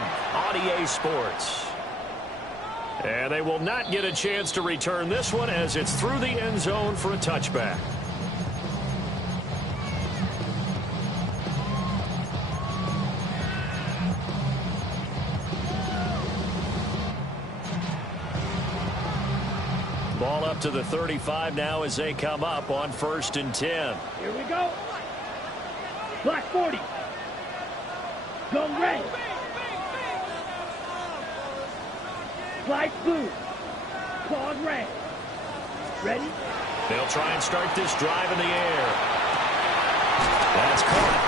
1 on EA Sports. And they will not get a chance to return this one as it's through the end zone for a touchback. Ball up to the 35 now as they come up on 1st and 10. Here we go. Black 40. Go red. Slide blue. Claws red. Ready? They'll try and start this drive in the air. That's caught.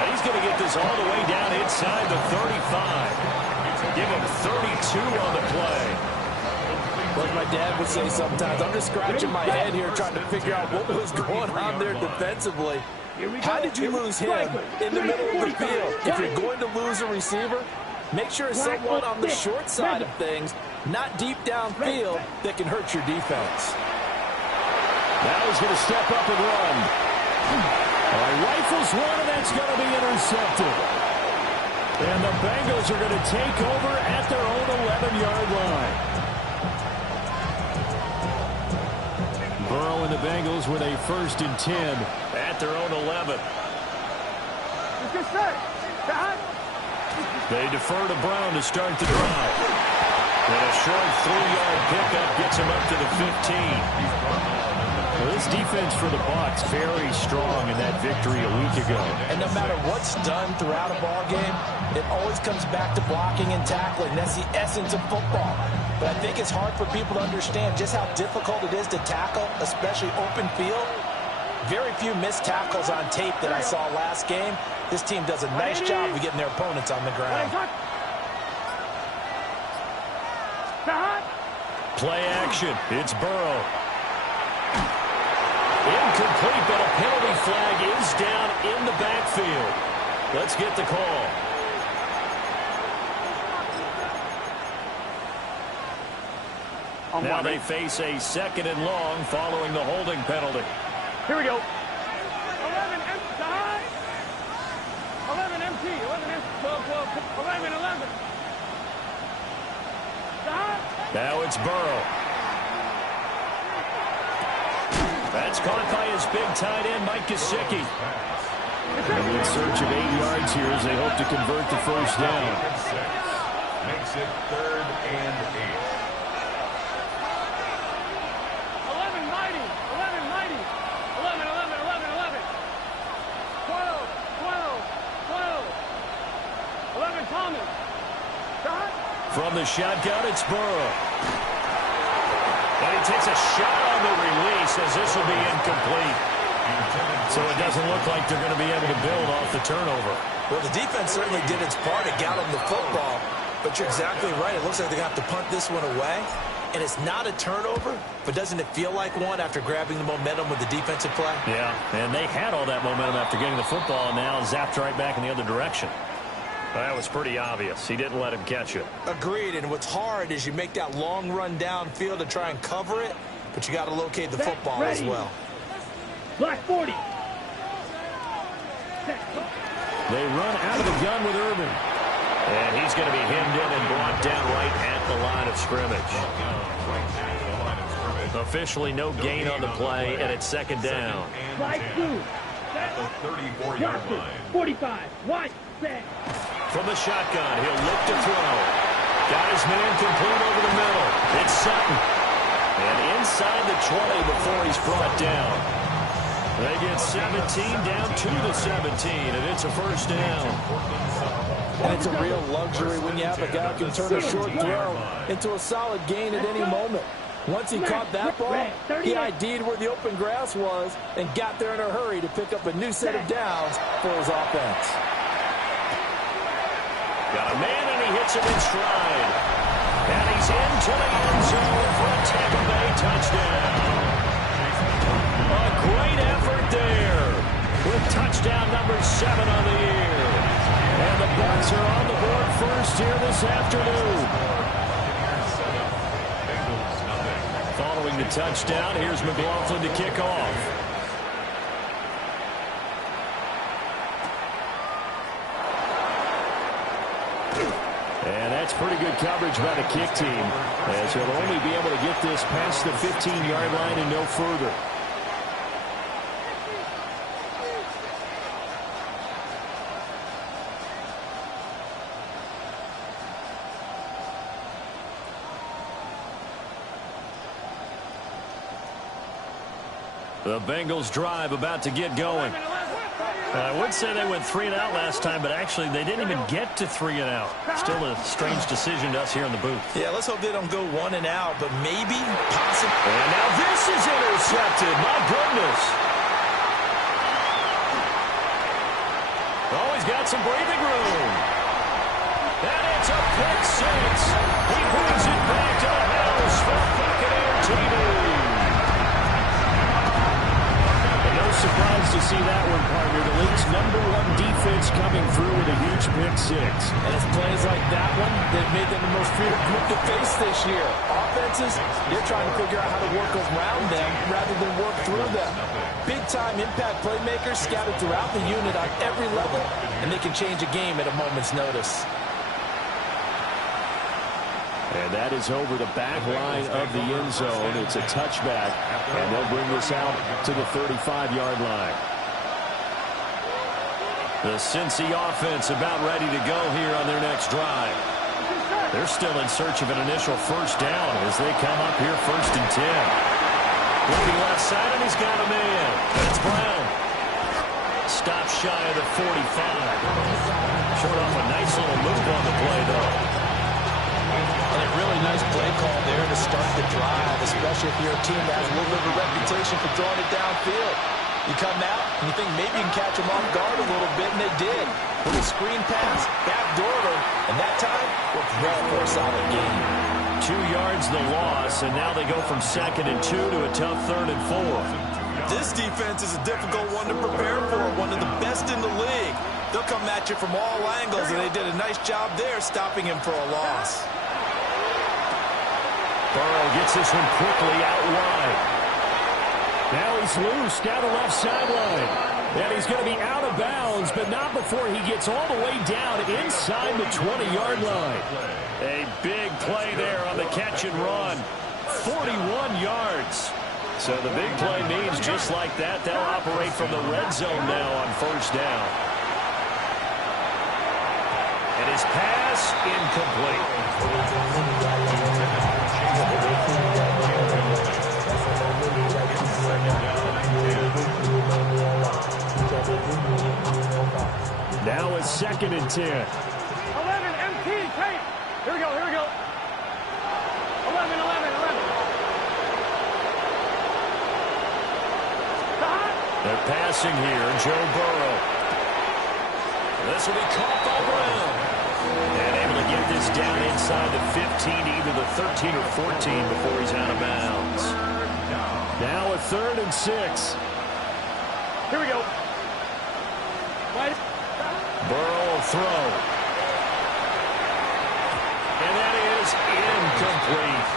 And he's going to get this all the way down inside the 35. Give him 32 on the play. Like my dad would say sometimes, I'm just scratching my head here trying to figure out what was going on there defensively. How did you lose him in the middle of the field? If you're going to lose a receiver, make sure it's someone on the short side of things, not deep downfield, that can hurt your defense. Now he's going to step up and run. Rifles one, and that's going to be intercepted. And the Bengals are going to take over at their own 11-yard line. Burrow and the Bengals with a 1st and 10 at their own 11. They defer to Brown to start the drive. And a short 3-yard pickup gets him up to the 15. Well, this defense for the Bucs very strong in that victory a week ago. And no matter what's done throughout a ball game, it always comes back to blocking and tackling. That's the essence of football. But I think it's hard for people to understand just how difficult it is to tackle, especially open field. Very few missed tackles on tape that I saw last game. This team does a nice job of getting their opponents on the ground. Play action. It's Burrow. Incomplete, but a penalty flag is down in the backfield. Let's get the call. Now they face a 2nd and long following the holding penalty. Here we go. 11 empty. 11 empty. 12. 11. Now it's Burrow. That's caught by his big tight end, Mike Gesicki. In search of 8 yards here as they hope to convert the 1st down. Makes it 3rd and 8. 11, Thomas. From the shotgun, it's Burrow. And he takes a shot on the release as this will be incomplete. So it doesn't look like they're going to be able to build off the turnover. Well, the defense certainly did its part to get them the football. But you're exactly right. It looks like they're going to have to punt this one away. And it's not a turnover, but doesn't it feel like one after grabbing the momentum with the defensive play? Yeah, and they had all that momentum after getting the football, and now zapped right back in the other direction. That was pretty obvious. He didn't let him catch it. Agreed, and what's hard is you make that long run downfield to try and cover it, but you got to locate the football as well. Black 40. They run out of the gun with Irving. And he's going to be hemmed in and brought down right at the line of scrimmage. Officially no gain on the play, and it's 2nd down. Black 2. At the 34-yard line. 45. White. Set. From the shotgun, he'll look to throw. Got his man complete over the middle. It's Sutton. And inside the 20 before he's brought down. They get 17 down to the 17, and it's a 1st down. And it's a real luxury when you have a guy who can turn a short throw into a solid gain at any moment. Once he caught that ball, he ID'd where the open grass was and got there in a hurry to pick up a new set of downs for his offense. Got a man, and he hits him in stride. And he's into the end zone for a Tampa Bay touchdown. A great effort there with touchdown number 7 on the year. And the Bucs are on the board first here this afternoon. Following the touchdown, here's McLaughlin to kick off. And that's pretty good coverage by the kick team, as he'll only be able to get this past the 15-yard line and no further. The Bengals drive about to get going. I would say they went 3 and out last time, but actually they didn't even get to 3 and out. Still a strange decision to us here in the booth. Yeah, let's hope they don't go 1 and out, but maybe, possibly. And now this is intercepted. My goodness. Oh, he's got some breathing room. And it's a pick 6. He brings it back to the house for Buccaneer TV. Surprised to see that one, partner. The league's #1 defense coming through with a huge pick 6. And it's plays like that one that made them the most feared group to face this year. Offenses, they're trying to figure out how to work around them rather than work through them. Big-time impact playmakers scattered throughout the unit on every level, and they can change a game at a moment's notice. And that is over the back line of the end zone. It's a touchback, and they'll bring this out to the 35-yard line. The Cincy offense about ready to go here on their next drive. They're still in search of an initial first down as they come up here 1st and 10. Looking left side, and he's got a man. It's Brown. Stop shy of the 45. Showed off a nice little move on the play, though. And a really nice play call there to start the drive, especially if you're a team that has a little bit of a reputation for throwing it downfield. You come out, and you think maybe you can catch them off guard a little bit, and they did. Little screen pass, backdoored them, and that time worked well for a solid game. 2 yards the loss, and now they go from 2nd and 2 to a tough 3rd and 4. This defense is a difficult one to prepare for, one of the best in the league. They'll come at you from all angles, and they did a nice job there stopping him for a loss. Burrow gets this one quickly out wide. Now he's loose down the left sideline. And he's going to be out of bounds, but not before he gets all the way down inside the 20-yard line. A big play there on the catch and run. 41 yards. So the big play means just like that, they'll operate from the red zone now on 1st down. And his pass incomplete. Now it's 2nd and 10. 11, MT, tape. Here we go, here we go. 11. They're passing here, Joe Burrow. This will be caught by Brown. And able to get this down inside the 15, either the 13 or 14 before he's out of bounds. Now a 3rd and 6. Here we go. Right. Burrow will throw. And that is incomplete.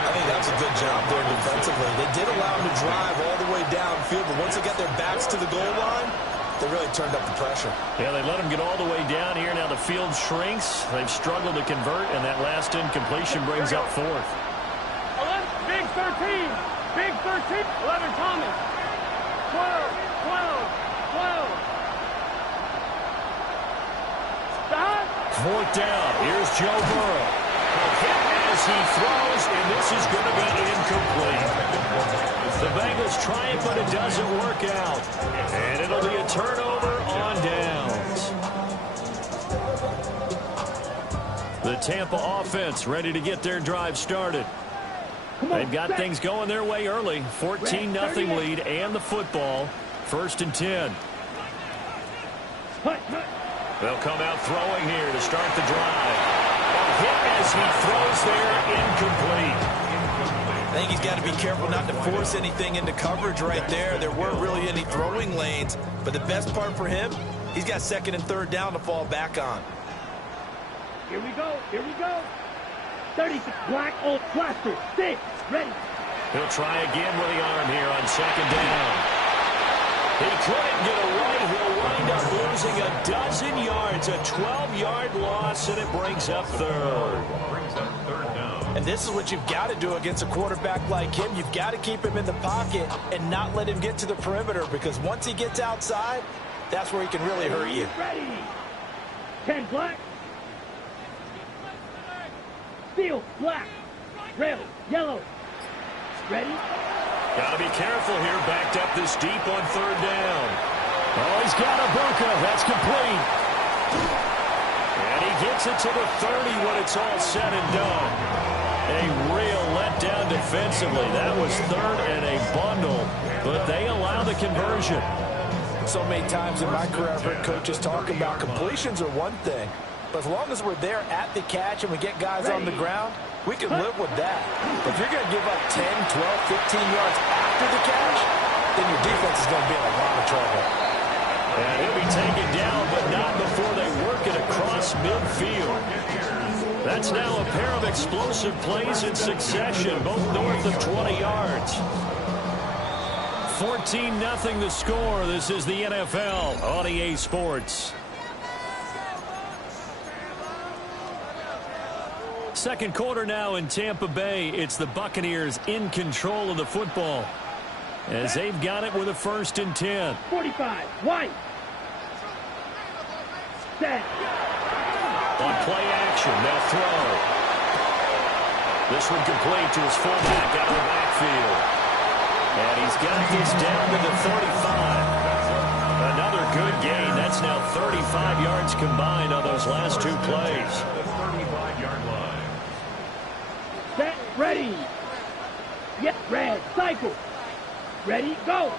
I think that's a good job there defensively. They did allow him to drive all the way downfield, but once they got their backs to the goal line, they really turned up the pressure. Yeah, they let him get all the way down here. Now the field shrinks. They've struggled to convert, and that last incompletion brings up 4th. 11, big 13. Big 13. 11, Thomas. 12. 4th down. Here's Joe Burrow. Hit as he throws, and this is going to be incomplete. The Bengals try it, but it doesn't work out. And it'll be a turnover on downs. The Tampa offense ready to get their drive started. They've got things going their way early. 14-0 lead and the football. 1st and 10. They'll come out throwing here to start the drive. A hit as he throws there, incomplete. I think he's got to be careful not to force anything into coverage right there. There weren't really any throwing lanes, but the best part for him, he's got 2nd and 3rd down to fall back on. Here we go. 36, black, old cluster, 6, ready. He'll try again with the arm here on 2nd down. He couldn't get away. He'll wind up losing losing a dozen yards, a 12-yard loss, and it brings up third. And this is what you've got to do against a quarterback like him. You've got to keep him in the pocket and not let him get to the perimeter, because once he gets outside, that's where he can really hurt you. Ready. 10 black. Steel, black. Red, yellow. Ready? Got to be careful here, backed up this deep on third down. Oh, he's got a Ibuka. That's complete. And he gets it to the 30 when it's all said and done. A real letdown defensively. That was third and a bundle, but they allow the conversion. So many times in my career, I've heard coaches talk about completions are one thing, but as long as we're there at the catch and we get guys on the ground, we can live with that. But if you're going to give up 10, 12, 15 yards after the catch, then your defense is going to be in a lot of trouble. And he'll be taken down, but not before they work it across midfield. That's now a pair of explosive plays in succession, both north of 20 yards. 14-0 the score. This is the NFL on EA Sports. Second quarter now in Tampa Bay. It's the Buccaneers in control of the football, as they've got it with a 1st and 10. 45, white. Set. On play action, they'll throw. This one complete to his fullback out of the backfield. And he's got this down to the 35. Another good gain. That's now 35 yards combined on those last 2 plays. The 35-yard line. Set, ready. Yep, red, cycle. Ready, go.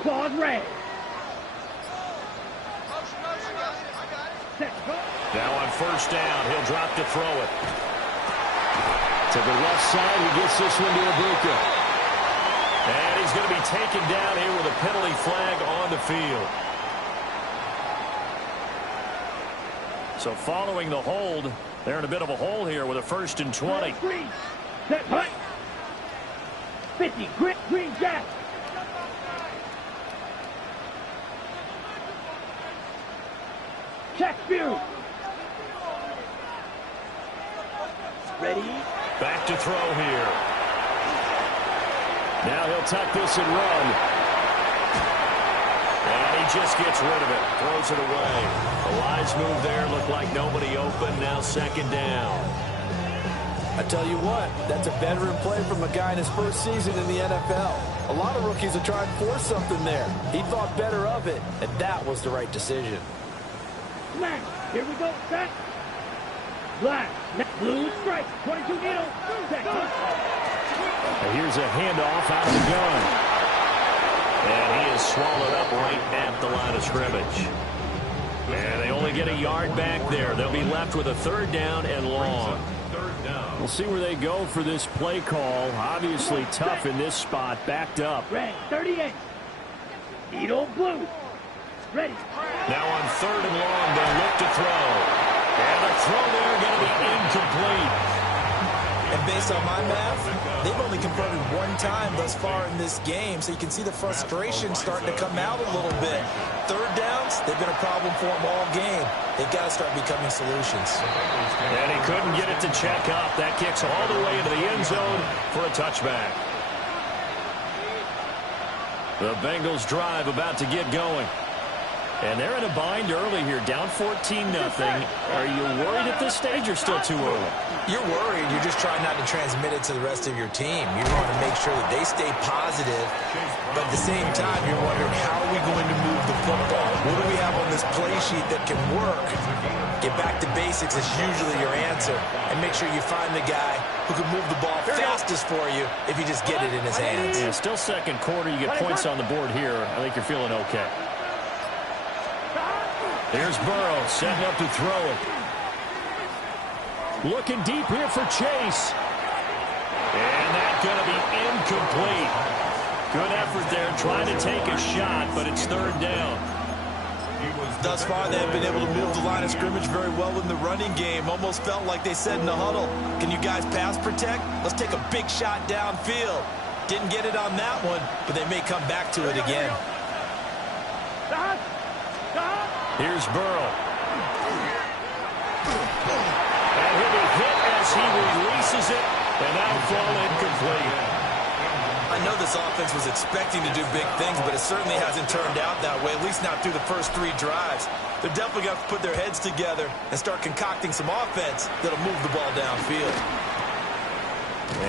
Claws red. Set, go. Now on 1st down, he'll drop to throw it. To the left side, he gets this one to Ibuka. And he's going to be taken down here with a penalty flag on the field. So following the hold, they're in a bit of a hole here with a 1st and 20. Set, hunt. 50, grit, green, jack. Check, view. Ready. Back to throw here. Now he'll tuck this and run. And he just gets rid of it. Throws it away. A wise move there. Looked like nobody open. Now 2nd down. I tell you what, that's a veteran play from a guy in his 1st season in the NFL. A lot of rookies are trying to force something there. He thought better of it, and that was the right decision. Black. Here we go. Set. Black. Blue strike. 22 needle. Set. And here's a handoff out of the gun. And he is swallowed up right at the line of scrimmage. And they only get a yard back there. They'll be left with a 3rd down and long. We'll see where they go for this play call. Obviously tough in this spot, backed up. Red, 38. Needle blue. Ready. Now on 3rd and long, they look to throw. And the throw there going to be incomplete. And based on my math, they've only converted 1 time thus far in this game, so you can see the frustration starting to come out a little bit. 3rd downs, they've been a problem for them all game. They've got to start becoming solutions. And he couldn't get it to check up. That kicks all the way into the end zone for a touchback. The Bengals drive about to get going. And they're in a bind early here, down 14-0. Are you worried at this stage or still too early? You're worried. You're just trying not to transmit it to the rest of your team. You want to make sure that they stay positive, but at the same time, you're wondering, how are we going to move the football? What do we have on this play sheet that can work? Get back to basics is usually your answer, and make sure you find the guy who can move the ball fastest for you if you just get it in his hands. Yeah, still 2nd quarter. You get points on the board here. I think you're feeling okay. There's Burrow setting up to throw it. Looking deep here for Chase. And that's going to be incomplete. Good effort there trying to take a shot, but it's 3rd down. Thus far, they have been able to move the line of scrimmage very well in the running game. Almost felt like they said in the huddle, can you guys pass protect? Let's take a big shot downfield. Didn't get it on that one, but they may come back to it again. Here's Burrow. And he'll be hit as he releases it, and that'll fall incomplete. I know this offense was expecting to do big things, but it certainly hasn't turned out that way, at least not through the first 3 drives. They're definitely going to have to put their heads together and start concocting some offense that'll move the ball downfield.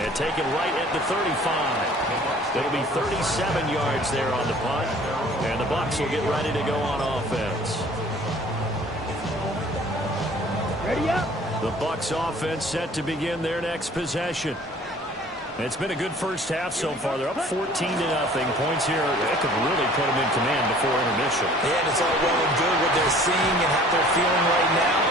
And taken right at the 35. It'll be 37 yards there on the punt. And the Bucs will get ready to go on offense. Ready up. The Bucs offense set to begin their next possession. It's been a good first half so far. They're up 14-0. Points here, that could really put them in command before intermission. And it's all well and good what they're seeing and how they're feeling right now.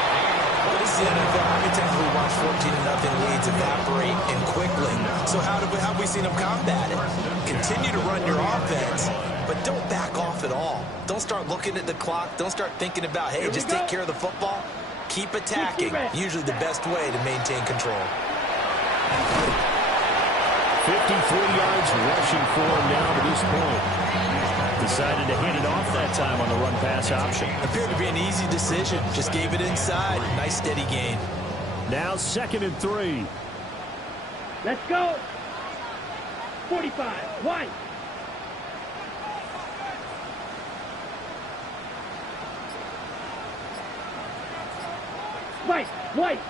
But this is the NFL. How many times have we watched 14-0 leads evaporate and quickly? So how have we seen them combat it? Continue to run your offense, but don't back off at all. Don't start looking at the clock. Don't start thinking about, hey, just take care of the football. Keep attacking. Usually the best way to maintain control. 53 yards rushing for him now to this point. Decided to hand it off that time on the run-pass option. Appeared to be an easy decision. Just gave it inside. Nice steady gain. Now 2nd and 3. Let's go. 45. White. White. White.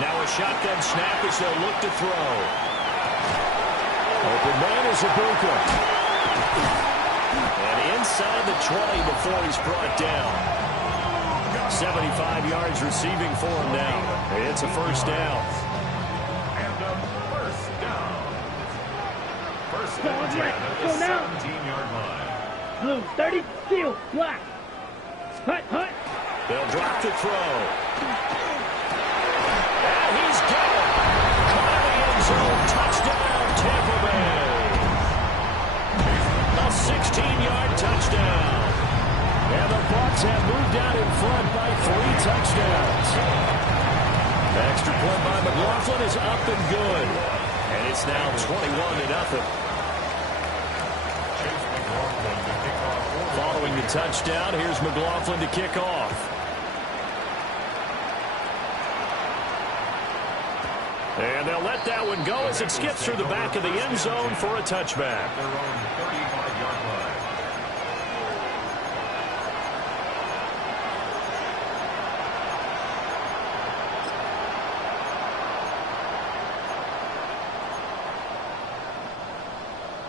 Now a shotgun snap as they'll look to throw. Open man is Ibuka. And inside the 20 before he's brought down. 75 yards receiving for him now. It's a first down. And a first down. First and 10 at the 17-yard line. Blue 30. Field. Black. Hut. Hut. They'll drop to throw. And he's got it. Caught in the end zone. Touchdown, Tampa Bay. A 16-yard touchdown. And the Bucs have moved out in front by 3 touchdowns. The extra point by McLaughlin is up and good. And it's now 21-0. Following the touchdown, here's McLaughlin to kick off. And they'll let that one go as it skips through the back of the end zone for a touchback. Their own 35-yard line.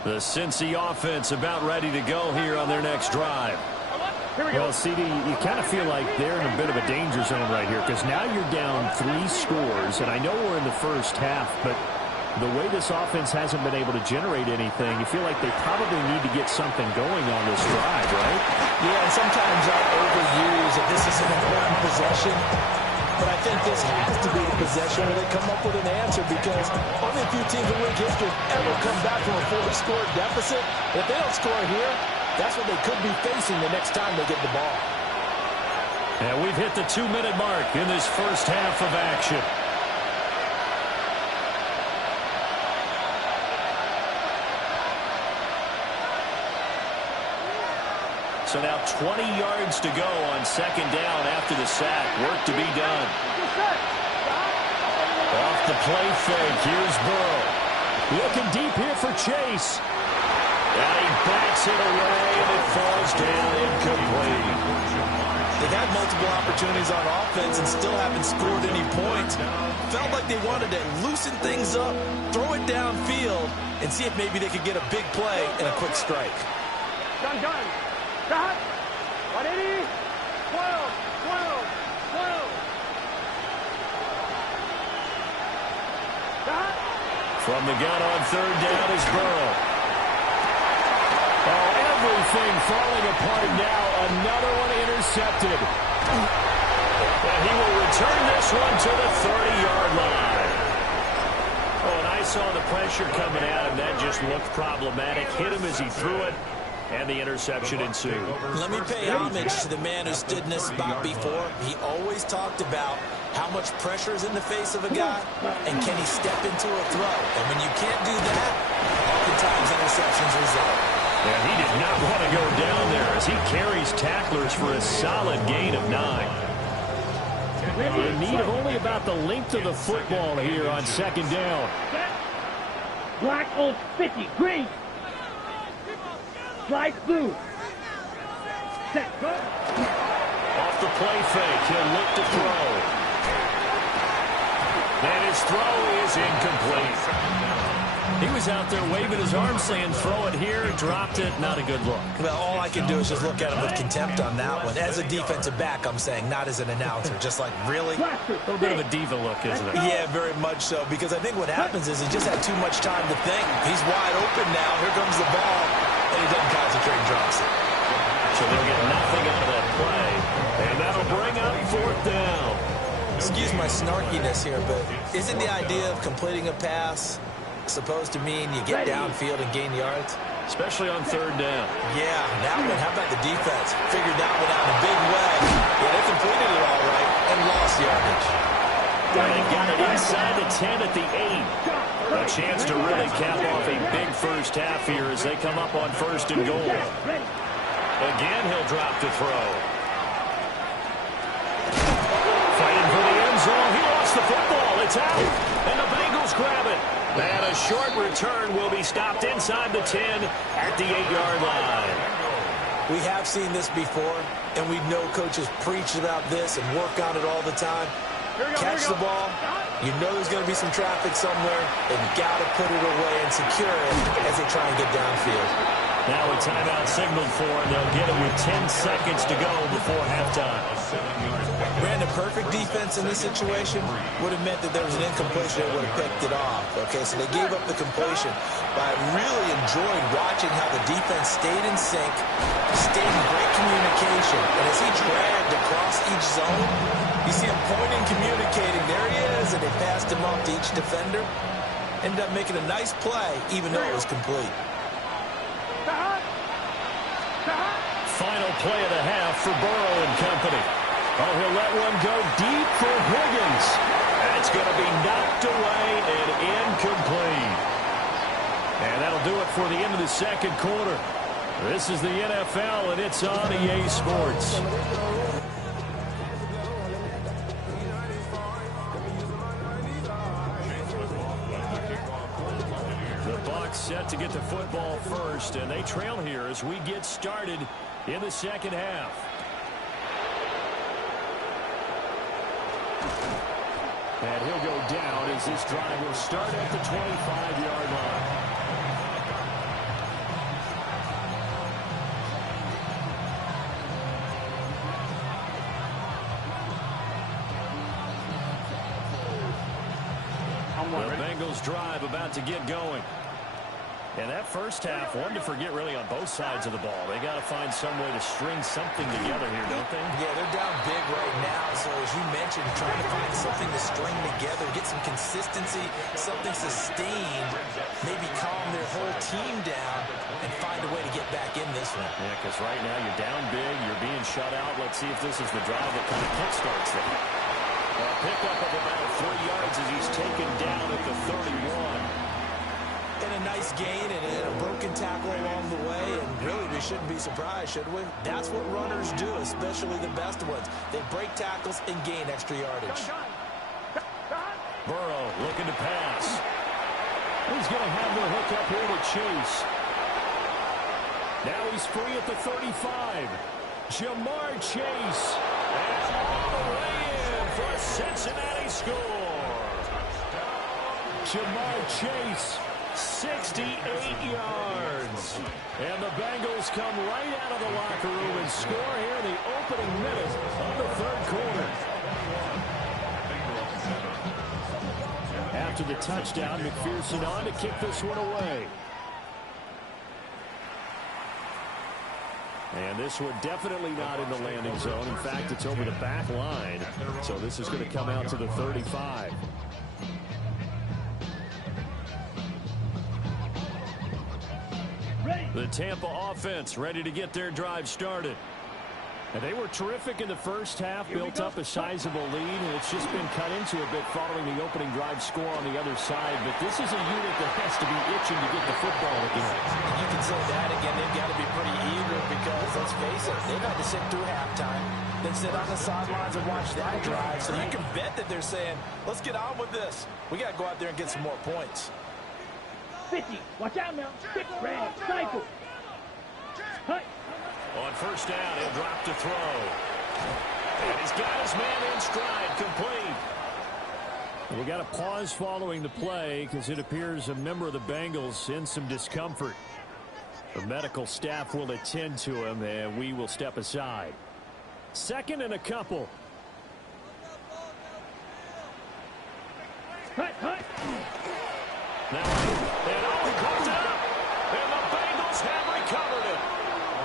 The Cincy offense about ready to go here on their next drive. Well, CD, you kind of feel like they're in a bit of a danger zone right here because now you're down 3 scores, and I know we're in the first half, but the way this offense hasn't been able to generate anything, you feel like they probably need to get something going on this drive, right? Yeah, and sometimes I've overused that this is an important possession, but I think this has to be the possession where they come up with an answer because only a few teams in league history ever come back from a 4-score deficit. If they don't score here, that's what they could be facing the next time they get the ball. And we've hit the 2-minute mark in this first half of action. So now 20 yards to go on 2nd down after the sack. Work to be done. Off the play fake. Here's Burrow. Looking deep here for Chase. And he backs it away, and it falls down incomplete. They've had multiple opportunities on offense and still haven't scored any points. Felt like they wanted to loosen things up, throw it downfield, and see if maybe they could get a big play and a quick strike. Done. Stop. 180. 12. 12. Stop. From the gun on 3rd down is Burrow. Oh, everything falling apart now. Another one intercepted. And he will return this one to the 30-yard line. Oh, and I saw the pressure coming at him. That just looked problematic. Hit him as he threw it, and the interception ensued. Let me pay homage to the man who stood in this spot before. He always talked about how much pressure is in the face of a guy, and can he step into a throw. And when you can't do that, oftentimes interception possessions result. And he did not want to go down there as he carries tacklers for a solid gain of 9. In need of only about the length of the football here on second down. Black on 50. Green. Slide blue. Set. Go. Off the play fake, he'll look to throw. And his throw is incomplete. He was out there waving his arms saying, throw it here, dropped it, not a good look. Well, all I can do is just look at him with contempt on that one. As a defensive back, I'm saying, not as an announcer. Just like, really? A little bit of a diva look, isn't it? Yeah, very much so. Because I think what happens is he just had too much time to think. He's wide open now. Here comes the ball. And he doesn't concentrate and drops it. So they'll get nothing out of that play. And that'll bring up fourth down. Excuse my snarkiness here, but isn't the idea of completing a pass supposed to mean you get downfield and gain yards? Especially on third down. Yeah, that one. How about the defense? Figured that one out in a big way. Yeah, they completed it all right and lost yardage. And they got it inside the 10 at the 8. A chance to really cap off a big first half here as they come up on first and goal. Again, he'll drop to throw. Fighting for the end zone. He lost the football. It's out. And the Bengals grab it. And a short return will be stopped inside the 10 at the 8-yard line. We have seen this before, and we know coaches preach about this and work on it all the time. Catch the ball. You know there's going to be some traffic somewhere, and you got to put it away and secure it as they try and get downfield. Now a timeout signaled for, and they'll get it with 10 seconds to go before halftime. Brandon, perfect defense in this situation would have meant that there was an incompletion that would have picked it off. Okay, so they gave up the completion. But I really enjoyed watching how the defense stayed in sync, stayed in great communication. And as he dragged across each zone, you see him pointing, communicating. There he is, and they passed him off to each defender. Ended up making a nice play, even though it was complete. Final play of the half for Burrow and company. Oh, he'll let one go deep for Higgins. That's going to be knocked away and incomplete. And that'll do it for the end of the second quarter. This is the NFL, and it's on EA Sports. The Bucs set to get the football first, and they trail here as we get started in the second half. And he'll go down as this drive will start at the 25-yard line. The Bengals drive about to get going. And that first half, one to forget really on both sides of the ball. They got to find some way to string something together here, don't they? Yeah, they're down big right now. So as you mentioned, trying to find something to string together, get some consistency, something sustained, maybe calm their whole team down and find a way to get back in this one. Yeah, because right now you're down big, you're being shut out. Let's see if this is the drive that kind of kickstarts them. A pickup of about 3 yards as he's taken down at the 31. And a nice gain and a broken tackle along the way, and really we shouldn't be surprised, should we? That's what runners do, especially the best ones. They break tackles and gain extra yardage. Burrow looking to pass. He's going to have the hook up here to Chase. Now he's free at the 35. Jamar Chase. And all the way in for a Cincinnati score. Jamar Chase. 68 yards. And the Bengals come right out of the locker room and score here in the opening minute of the third quarter. After the touchdown, McPherson on to kick this one away. And this one definitely not in the landing zone. In fact, it's over the back line. So this is going to come out to the 35. The Tampa offense ready to get their drive started. And they were terrific in the first half, built up a sizable lead, and it's just been cut into a bit following the opening drive score on the other side. But this is a unit that has to be itching to get the football again. You say that again. They've got to be pretty eager because, let's face it, they've had to sit through halftime, then sit on the sidelines and watch that drive. So you can bet that they're saying, let's get on with this. We got to go out there and get some more points. 50. Watch out now. Quick, red, cycle. Hut. On first down, he'll drop to throw. And he's got his man in stride, complete. We got a pause following the play because it appears a member of the Bengals in some discomfort. The medical staff will attend to him, and we will step aside. Second and a couple. Hut, hut. Now, and comes up, and the Bengals have recovered it.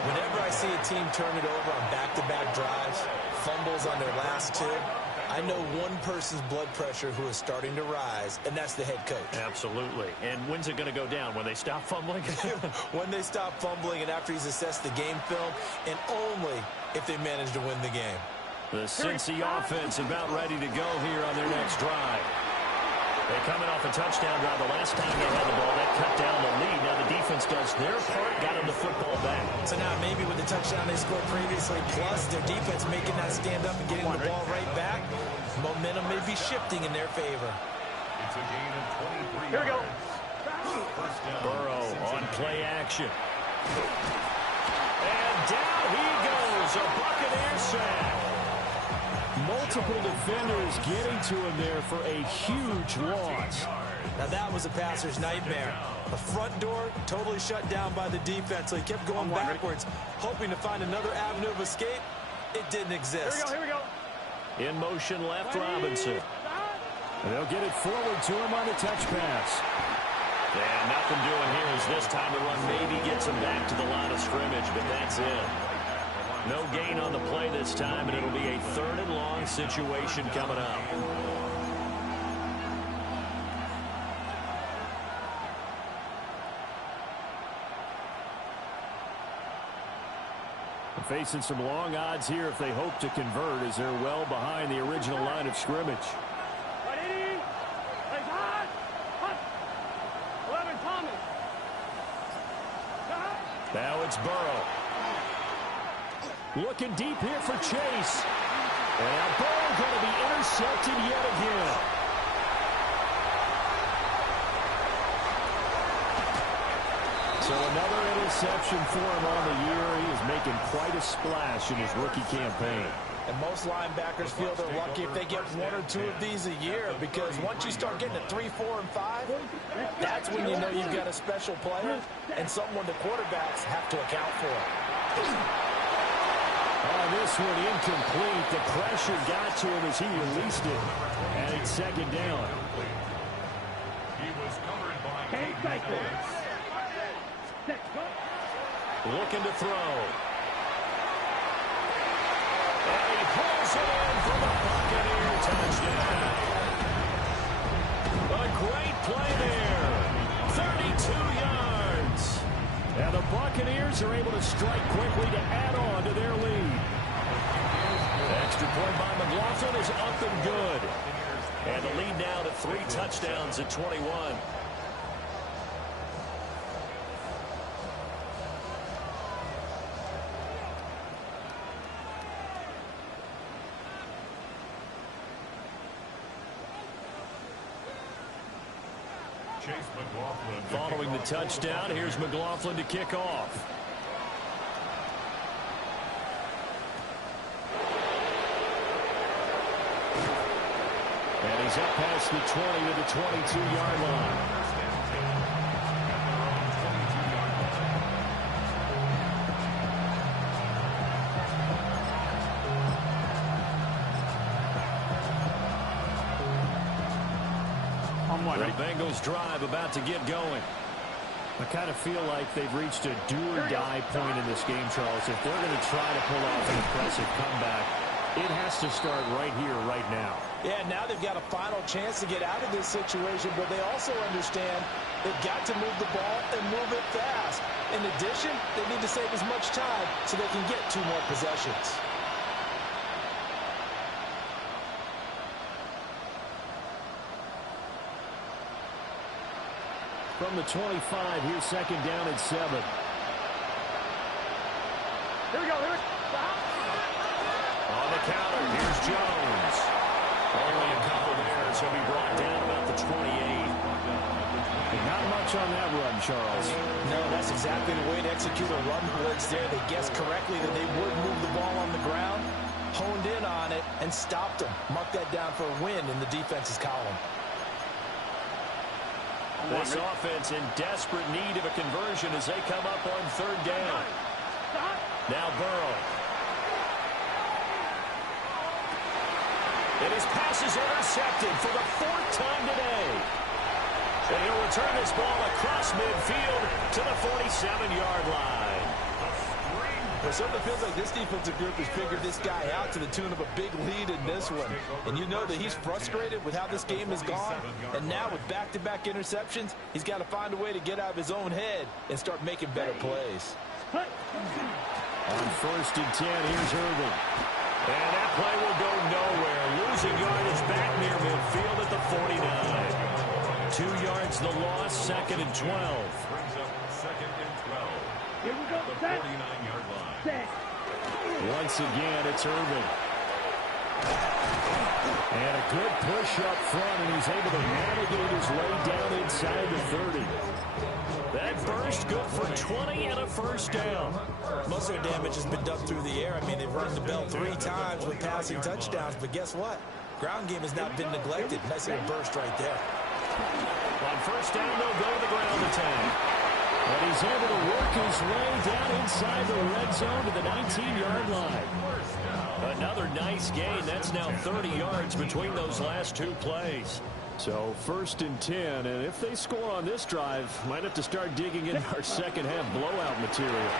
Whenever I see a team turn it over on back-to-back drives, fumbles on their last two, I know one person's blood pressure who is starting to rise, and that's the head coach. Absolutely. And when's it going to go down? When they stop fumbling? When they stop fumbling and after he's assessed the game film, and only if they manage to win the game. The Cincy offense about ready to go here on their next drive. They're coming off a touchdown drive. The last time they had the ball, that cut down the lead. Now the defense does their part, got them the football back. So now maybe with the touchdown they scored previously, plus their defense making that stand up and getting the ball right back, momentum may be shifting in their favor. It's a gain of 23 Here we go. First down. Burrow on play action. And down he goes. A Buccaneer sack. Multiple defenders getting to him there for a huge loss. Now that was a passer's nightmare. The front door totally shut down by the defense, so he kept going backwards, hoping to find another avenue of escape. It didn't exist. Here we go. In motion left, Robinson. And they'll get it forward to him on the touch pass. And nothing doing here is this time the run maybe gets him back to the line of scrimmage, but that's it. No gain on the play this time, and it'll be a 3rd and long situation coming up. Facing some long odds here if they hope to convert, as they're well behind the original line of scrimmage. Now it's Burrow. Looking deep here for Chase. And now Burrow going to be intercepted yet again. So another interception for him on the year. He is making quite a splash in his rookie campaign. And most linebackers feel they're lucky if they get 1 or 2 of these a year, because once you start getting to 3, 4, and 5, that's when you know you've got a special player and someone the quarterbacks have to account for. This one incomplete. The pressure got to him as he released it. And it's 2nd down. He was covered by Looking to throw. And he pulls it in for the Buccaneer touchdown. A great play there. 32 yards. And the Buccaneers are able to strike quickly to add on to their lead. Extra point by McLaughlin is up and good. And the lead now to 3 touchdowns at 21. Following the touchdown, here's McLaughlin to kick off. And he's up past the 20 to the 22-yard line. The Bengals drive about to get going. I kind of feel like they've reached a do-or-die point in this game, Charles. If they're going to try to pull off an impressive comeback, it has to start right here, right now. Yeah, now they've got a final chance to get out of this situation, but they also understand they've got to move the ball and move it fast. In addition, they need to save as much time so they can get 2 more possessions. From the 25, here's 2nd down and 7. Here we go. On the counter, here's Jones. Only a couple there, so he'll be brought down about the 28. Not much on that run, Charles. No, that's exactly the way to execute a run blitz there. They guessed correctly that they would move the ball on the ground, honed in on it, and stopped them. Mark that down for a win in the defense's column. This offense in desperate need of a conversion as they come up on third down. Now Burrow. And his pass is intercepted for the 4th time today. And he'll return this ball across midfield to the 47-yard line. It certainly feels like this defensive group has figured this guy out to the tune of a big lead in this one. And you know that he's frustrated with how this game has gone. And now with back-to-back interceptions, he's got to find a way to get out of his own head and start making better plays. On 1st and 10, here's Irving. And that play will go nowhere. Losing yardage back near midfield at the 49. 2 yards the loss, 2nd and 12. Brings up 2nd and 12. Here we go. The 49-yard line. Set. Once again, it's Irving. And a good push up front, and he's able to navigate his way down inside the 30. That burst good for 20 and a 1st down. Most of their damage has been done through the air. I mean, they've run the bell 3 times with passing touchdowns, but guess what? Ground game has not been neglected. Nice little burst right there. On 1st down, they'll go to the ground attack. And he's able to work his way down inside the red zone to the 19-yard line. Another nice gain. That's now 30 yards between those last 2 plays. So 1st and 10, and if they score on this drive, might have to start digging in our second half blowout material.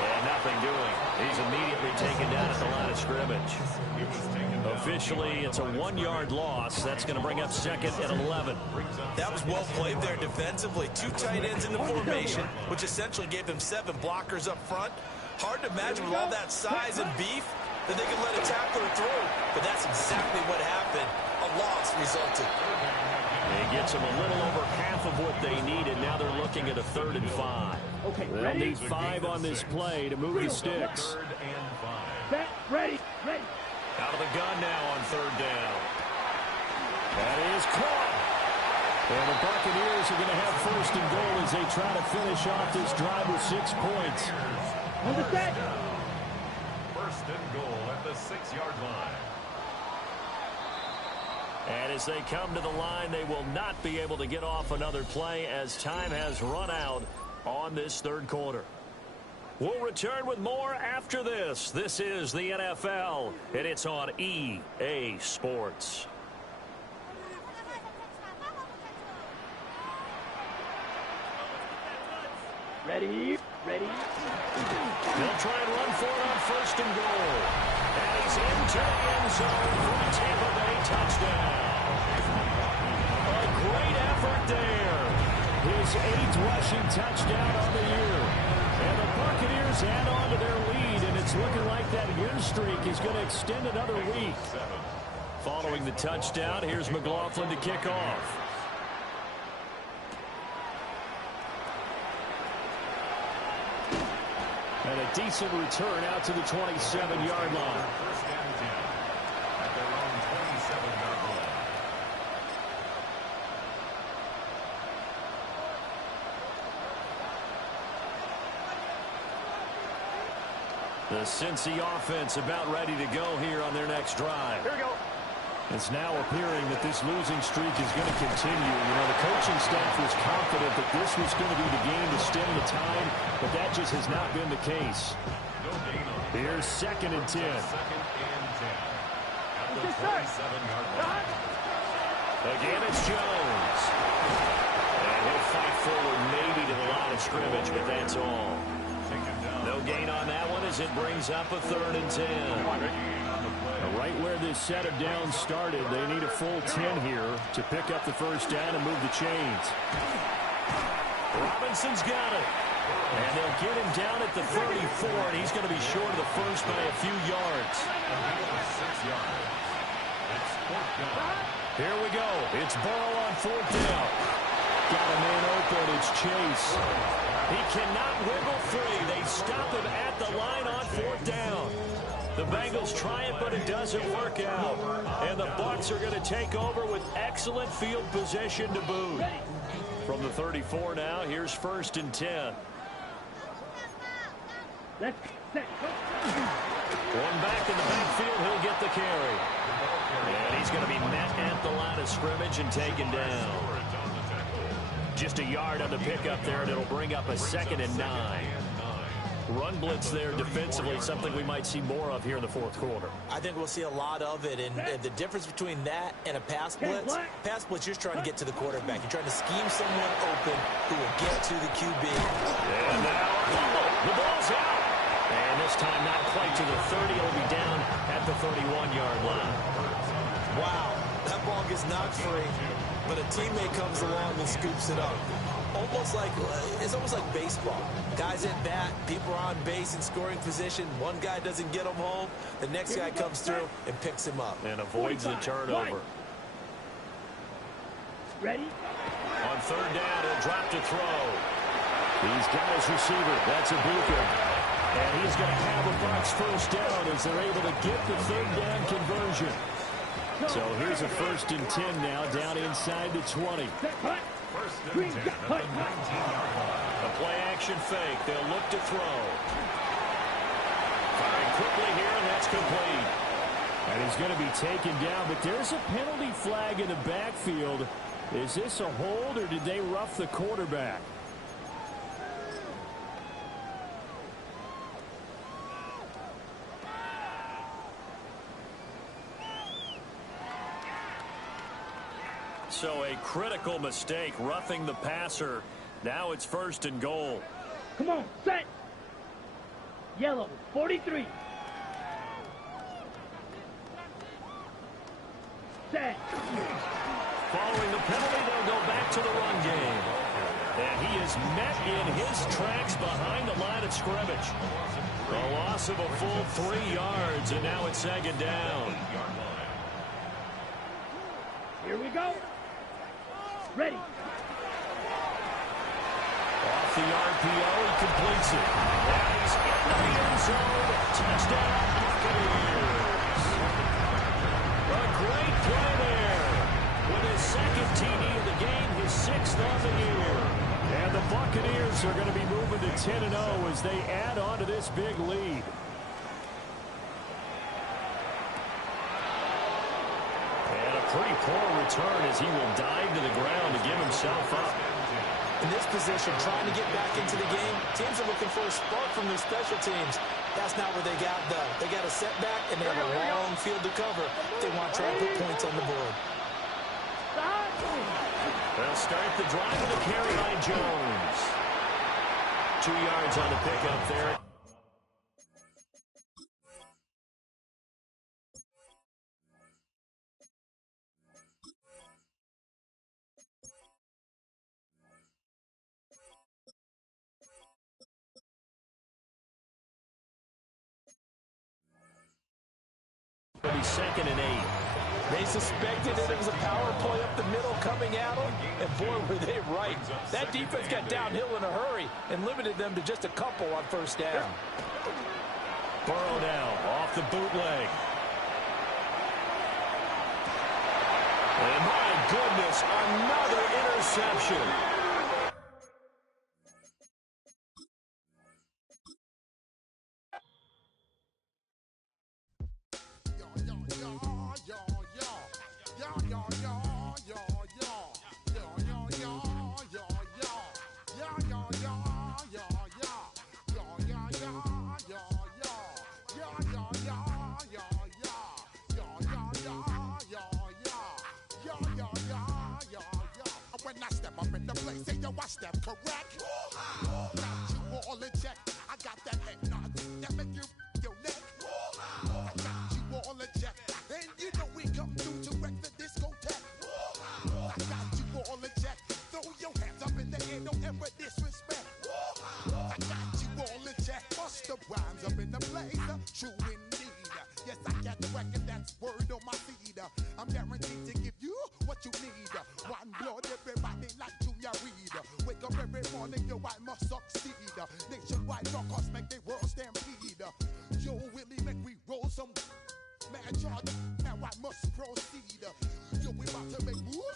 And nothing doing. He's immediately taken down at the line of scrimmage. Officially, it's a 1-yard loss. That's going to bring up 2nd and 11. That was well played there defensively. 2 tight ends in the formation, which essentially gave them 7 blockers up front. Hard to imagine with all that size and beef that they could let a tackler through. But that's exactly what happened. A loss resulted. It gets them a little over half of what they needed. Now they're looking at a 3rd and 5. Okay, They'll ready? need 5 on this play to move the sticks. 3rd and 5. Set. Ready. Out of the gun now on 3rd down. That is caught. And the Buccaneers are going to have 1st and goal as they try to finish off this drive with 6 points. On the set. 1st and goal at the 6-yard line. And as they come to the line, they will not be able to get off another play as time has run out on this 3rd quarter. We'll return with more after this. This is the NFL, and it's on EA Sports. Ready. They'll try and run for it on 1st and goal. And he's into the end zone for a Tampa Bay touchdown. A great effort there. His 8th rushing touchdown on the year. And the Buccaneers add on to their lead, and it's looking like that win streak is going to extend another week. Following the touchdown, here's McLaughlin to kick off. And a decent return out to the 27-yard line. 1st and 10 at their own 27-yard line. The Cincy offense about ready to go here on their next drive. Here we go. It's now appearing that this losing streak is going to continue. You know, the coaching staff was confident that this was going to be the game to stem the tide, but that just has not been the case. No gain on. Here's 2nd and 10. 2nd and 10 at the 27-yard line. Again, it's Jones. And he'll fight forward maybe to the line of scrimmage, but that's all. No gain on that one as it brings up a 3rd and 10. Right where this set of downs started, they need a full 10 here to pick up the 1st down and move the chains. Robinson's got it. And they'll get him down at the 34, and he's going to be short of the 1st by a few yards. 6 yards. It's 4th down. Here we go. It's Burrow on 4th down. Got a man open. It's Chase. He cannot wiggle free. They stop him at the line on 4th down. The Bengals try it, but it doesn't work out. And the Bucs are going to take over with excellent field position to boot. From the 34 now, here's 1st and 10. Let's set. One back in the backfield, he'll get the carry. And he's going to be met at the line of scrimmage and taken down. Just a yard on the pickup there, and it'll bring up a 2nd and 9. Run blitz there defensively, something we might see more of here in the 4th quarter. I think we'll see a lot of it, and the difference between that and a pass blitz, you're just trying to get to the quarterback. You're trying to scheme someone open who will get to the QB. And now the ball's out. And this time not quite to the 30. It'll be down at the 31-yard line. Wow, that ball gets knocked free, but a teammate comes along and scoops it up. It's almost like baseball. Guys at bat, people are on base in scoring position. One guy doesn't get him home. The next guy comes through and picks him up. And avoids the turnover. Ready? On 3rd down, he'll drop to throw. He's got his receiver. That's Ibuka. And he's going to have a Bucs 1st down as they're able to get the 3rd down conversion. So here's a 1st and 10 now, down inside the 20. First and 10 at the 19-yard line. A play-action fake. They'll look to throw. Firing quickly here, and that's complete. And he's going to be taken down, but there's a penalty flag in the backfield. Is this a hold, or did they rough the quarterback? So a critical mistake, roughing the passer. Now it's 1st and goal. Come on, set. Yellow, 43. Set. Following the penalty, they'll go back to the run game. And he is met in his tracks behind the line of scrimmage. A loss of a full 3 yards, and now it's 2nd down. Here we go. Ready. Off the RPO, he completes it. And he's into the end zone. Touchdown, Buccaneers. A great play there. With his 2nd TD of the game, his 6th of the year. And the Buccaneers are going to be moving to 10-0 as they add on to this big lead. Pretty poor return as he will dive to the ground to give himself up. In this position, trying to get back into the game, teams are looking for a spark from their special teams. That's not what they got, though. They got a setback, and they have a long field to cover. They want to try to put points on the board. They'll start the drive with a carry by Jones. 2 yards on the pickup there. It'll be 2nd and 8. They suspected that it was a power play up the middle coming at them, and boy, were they right. That defense got downhill in a hurry and limited them to just a couple on 1st down. Burrow now off the bootleg. And my goodness, another interception. Step correct. Got you all in check. I got that head nod that make you your neck. I got you all in check. And you know we come through to wreck the discotheque. I got you all in check. Throw your hands up in the air, don't ever disrespect. I got you all in check. Bust the rhymes up in the place. True indeed. Yes, I got the record, that's word on my feed. I'm guaranteed to give you what you need. One blood, everybody like Junior Reed. Wake up every morning, yo, I must succeed. Nationwide rockers make the world stampede. Yo, Willie, make we roll some mad charge. Now I must proceed. Yo, we about to make moves.